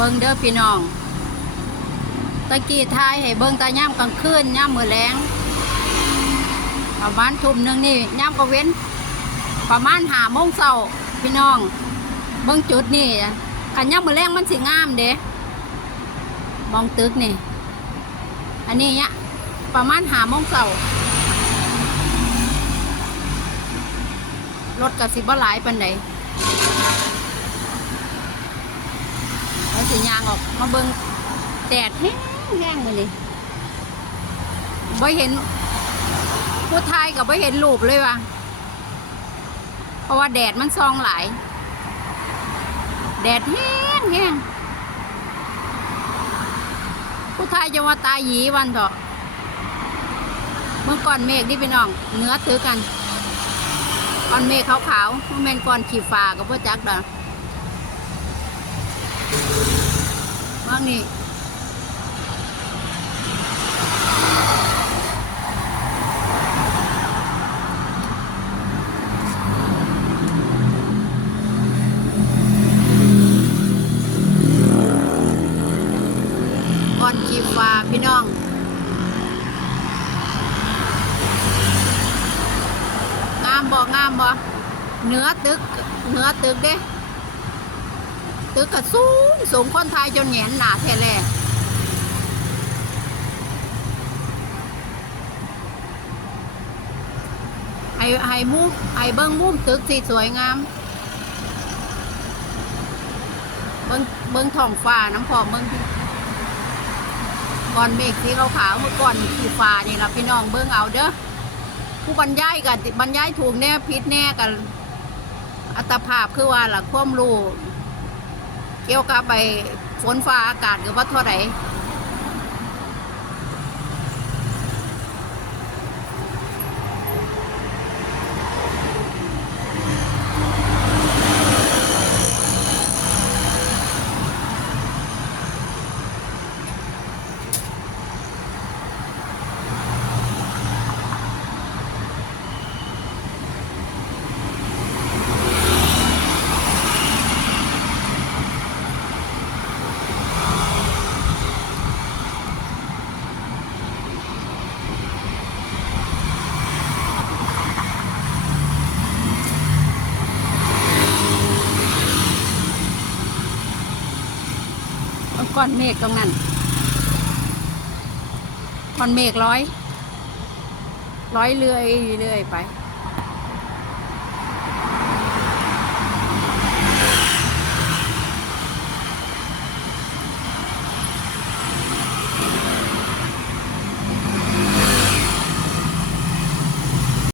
เบิ่งเด้อพี่น้อง ตะกี้ทายให้เบิ่งตาย่ำกลางคืนย่ำมือแรงประมาณทุ่มหนึงนี่ย่ำก็เว้น ประมาณหาโมงเช้าพี่น้อง เบิ่งจุดนี่ขันย่ำมือแรงมันสิงามเด้มองตึกนี่ อันนี้เนี่ยประมาณหาโมงเช้ารถกับสิบ่หลายปันใดแล้วสิยางออกมาเบิงแดดแห้งแห้งมาเลยบ่เห็นผู้ไทยกับบ่เห็นรูปเลยว่ะเพราะว่าแดดมันซองหลาย แดดแห้งแห้งผู้ไทยจะว่าตายหยีวันเถอะเมื่อก่อนเมฆนี่พี่น้องเนื้อถือกันก้อนเมฆขาวๆมันเป็นก้อนขีฟ้ากับพวกจักดอก มากนี่อนขีฟ้าพี่น้องงามบ่งามบ่เนื้อตึกเนื้อตึกเด้ ตึกก็สูงสูงคนไทยจนแหนหนาแท้แลให้ให้มุมให้เบิ้งมุมตึกที่สวยงาม เบิ้งเบิ้งท้องฟ้าน้ำพอมเบิ้งก่อนเมฆสีขาวๆเมื่อก่อนสีฟ้านี่ละพี่น้องเบิ้งเอาเด้อผู้บรรยายกันบรรยายถูกแน่พิษแน่กันอัตภาพคือว่าหลักความรู้ เกี่ยวกับไปฝนฟ้าอากาศกับว่าเท่าไหร่ ก้อนเมฆตรงนั้นก้อนเมฆร้อย ร้อยเรื่อยเรื่อยไป